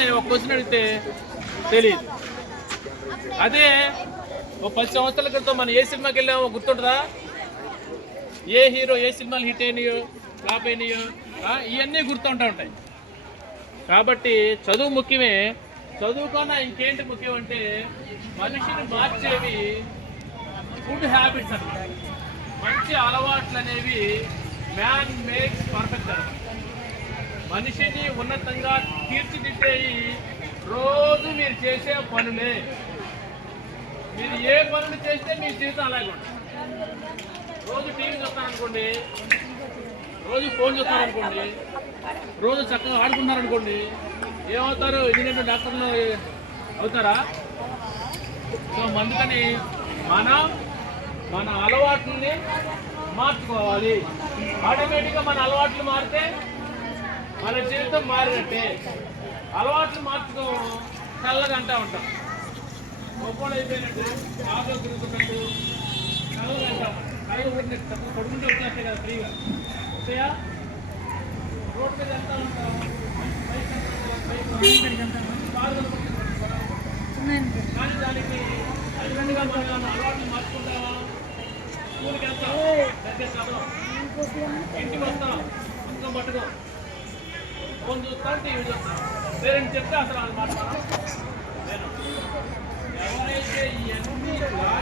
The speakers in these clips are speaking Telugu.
ఒక క్వశ్చన్ అడిగితే తెలియదు అదే ఒక పది సంవత్సరాల క్రితం మనం ఏ సినిమాకి వెళ్ళామో గుర్తుంటుందా? ఏ హీరో ఏ సినిమాలు హిట్ అయినాయో ఫ్లాప్ అయినాయో ఇవన్నీ గుర్తుంటూ ఉంటాయి. కాబట్టి చదువు ముఖ్యమే. చదువుకన్నా ఇంకేంటి ముఖ్యం అంటే మనిషిని మార్చేవి గుడ్ హ్యాబిట్స్ అంట మంచి అలవాట్లు అనేవి మ్యాన్ మేక్స్ పర్ఫెక్ట్ అన్నమాట. మనిషిని ఉన్నతంగా తీర్చిదిద్దేవి రోజు మీరు చేసే పనులే. మీరు ఏ పనులు చేస్తే మీ జీవితం అలాగే ఉంటుంది. రోజు టీవీ చూస్తారనుకోండి రోజు ఫోన్ చూస్తారనుకోండి రోజు చక్కగా ఆడుకున్నారనుకోండి ఏమవుతారు? ఇంజనీర్ డాక్టర్లు అవుతారా? సో అందుకని మనం మన అలవాట్లని మార్చుకోవాలి. ఆటోమేటిక్గా మన అలవాట్లు మారితే మన జీవితం మారినట్టే. అలవాట్లు మార్చుకోవడం చల్లగా అంటా ఉంటాం. గొప్పలు అయిపోయినట్టు ఆటో తిరుగుతున్నట్టు చల్లగా అంటాం కళ్ళు కొట్టినట్టు తప్ప కొడుకుంటూ వచ్చేస్తే కదా ఫ్రీగా. వస్తాయా? రోడ్డు మీద ఎంత ఉంటాం. బైక్ కానీ దానికి అధికంగా మనం అలవాట్లు మార్చుకుంటావా? స్కూల్కి వెళ్తాం దగ్గర చదవం ఇంటికి వస్తాం పుస్తకం పట్టుకో. ఫోన్ చూస్తాం టీవీ చూస్తాం పేరెంట్స్ చెప్తే అసలు అది ఎవరైతే ఇవన్నీ ఉందా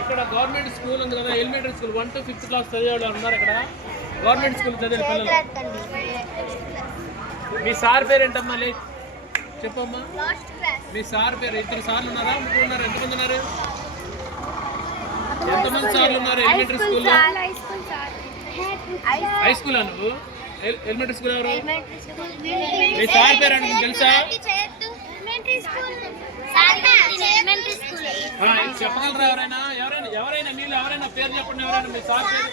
ఇక్కడ గవర్నమెంట్ స్కూల్ ఉంది కదా elementary school one to fifth class చదివేవాళ్ళు ఉన్నారు ఇక్కడ. గవర్నమెంట్ స్కూల్ చదివే పిల్లలు. మీ సార్ పేరు ఏంటమ్మా లే చెప్పమ్మా. మీ సార్ పేరు? ఇద్దరు సార్లు ఉన్నారా? ముగ్గురు ఉన్నారు? ఎంతమంది ఉన్నారు? ఎంతమంది సార్లు ఉన్నారు? ఎలిమెంటరీ స్కూల్లో హై స్కూల్ నువ్వు? ఎల్- ఎలిమెంటరీ స్కూల్ ఎవరు మీ సార్ పేరు అంటే తెలుసా? చెప్పగలరా ఎవరైనా? ఎవరైనా ఎవరైనా మీరు ఎవరైనా పేరు చెప్పండి ఎవరైనా మీ సార్ పేరు?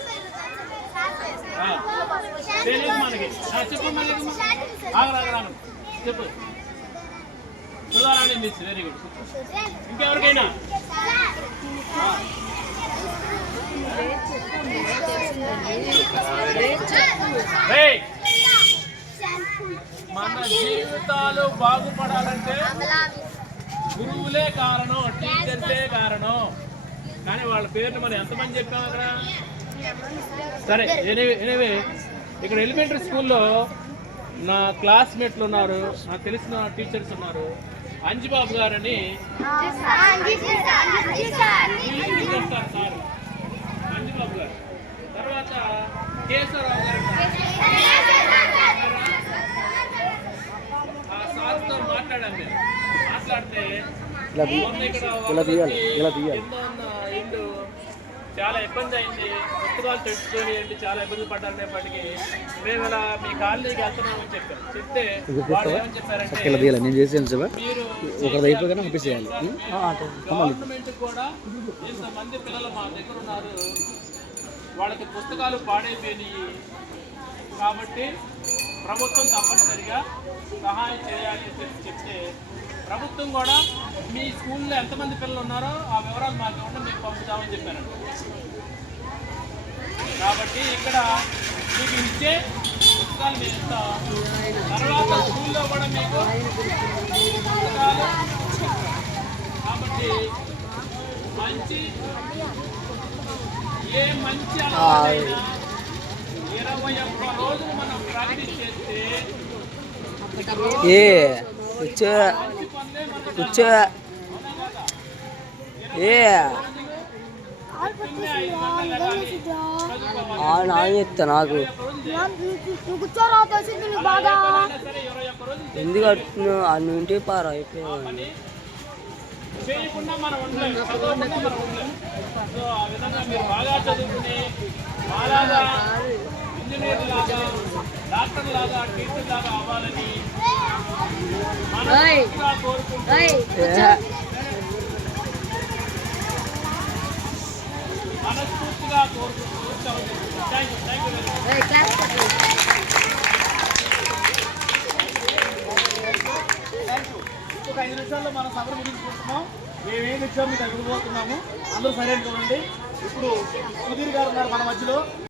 ఆ, తెలియదు మనకి. ఆ, చెప్పమ్మా లేదమ్మా. ఆగరా ఆగరాను చెప్పు. చదవాలండి మిస్ వెరీ గుడ్ ఇంకెవరికైనా? మన జీవితాలు బాగుపడాలంటే గురువులే కారణం టీచర్సే కారణం. కానీ వాళ్ళ పేర్లు మనం ఎంతమంది చెప్పాం అక్కడ? సరే ఎనివే ఇక్కడ ఎలిమెంటరీ స్కూల్లో నా క్లాస్మేట్లు ఉన్నారు నాకు తెలిసిన టీచర్స్ ఉన్నారు. అంజిబాబు గారని ఇంగ్లీష్ అంజిబాబు గారు. తర్వాత కేశవరావు గారు. ఆ సార్తో మాట్లాడాను నేను మాట్లాడితే ఇలా తీయాలి, ఇలా తీయాలి. చాలా ఇబ్బంది అయింది. పుస్తకాలు తెచ్చుకొని ఏంటి చాలా ఇబ్బంది పడ్డారనేప్పటికీ మేము ఇలా మీ కాలనీకి వెళ్తున్నామని చెప్పారు చెప్తే వాళ్ళు ఏమని చెప్పారంటే నేను చేసాను సార్. మీరు ఒకరిది అయిపోగానే పంపించేయాలి గవర్నమెంట్ కూడా ఇంతమంది పిల్లలు మా దగ్గర ఉన్నారు. వాళ్ళకి పుస్తకాలు పాడైపోయినాయి. కాబట్టి ప్రభుత్వం తప్పనిసరిగా సహాయం చేయాలి అని చెప్పి చెప్తే ప్రభుత్వం కూడా మీ స్కూల్లో ఎంతమంది పిల్లలు ఉన్నారో ఆ వివరాలు మాకు ఇవ్వండి మీకు పంపుతామని చెప్పారండి కాబట్టి ఇక్కడ మీకు ఇచ్చే పుస్తకాలు మేము ఇస్తాం. తర్వాత స్కూల్లో కూడా మీకు పుస్తకాలు కాబట్టి మంచి ఏ మంచి అలవాటైనా ఇరవై ఒక్క రోజులు ఏ కూర్చో మంచి కూర్చో ఏ. ఆ, నాన్న చెప్తా నాకు. ఎందుకు అట్టున్నావు అన్ని ఉంటే పారా అయిపోయింది చేయకుండా మనం ఉండలేం చదవకుండా మనం ఉండలేం సో ఆ విధంగా మీరు బాగా చదువుకుని బాగా ఇంజనీర్ లాగా డాక్టర్ లాగా టీచర్ లాగా అవ్వాలని మనస్ఫూర్తిగా కోరుకుంటూ మనస్ఫూర్తిగా కోరుకుంటూ థ్యాంక్ యూ థ్యాంక్ యూ ఒక ఐదు నిమిషాల్లో మన సభ ముగించుకుంటున్నాం మేమేం ఇచ్చాం మీకు అడుగుపోతున్నాము అందరూ సరైన చూడండి ఇప్పుడు సుధీర్ గారు ఉన్నారు మన మధ్యలో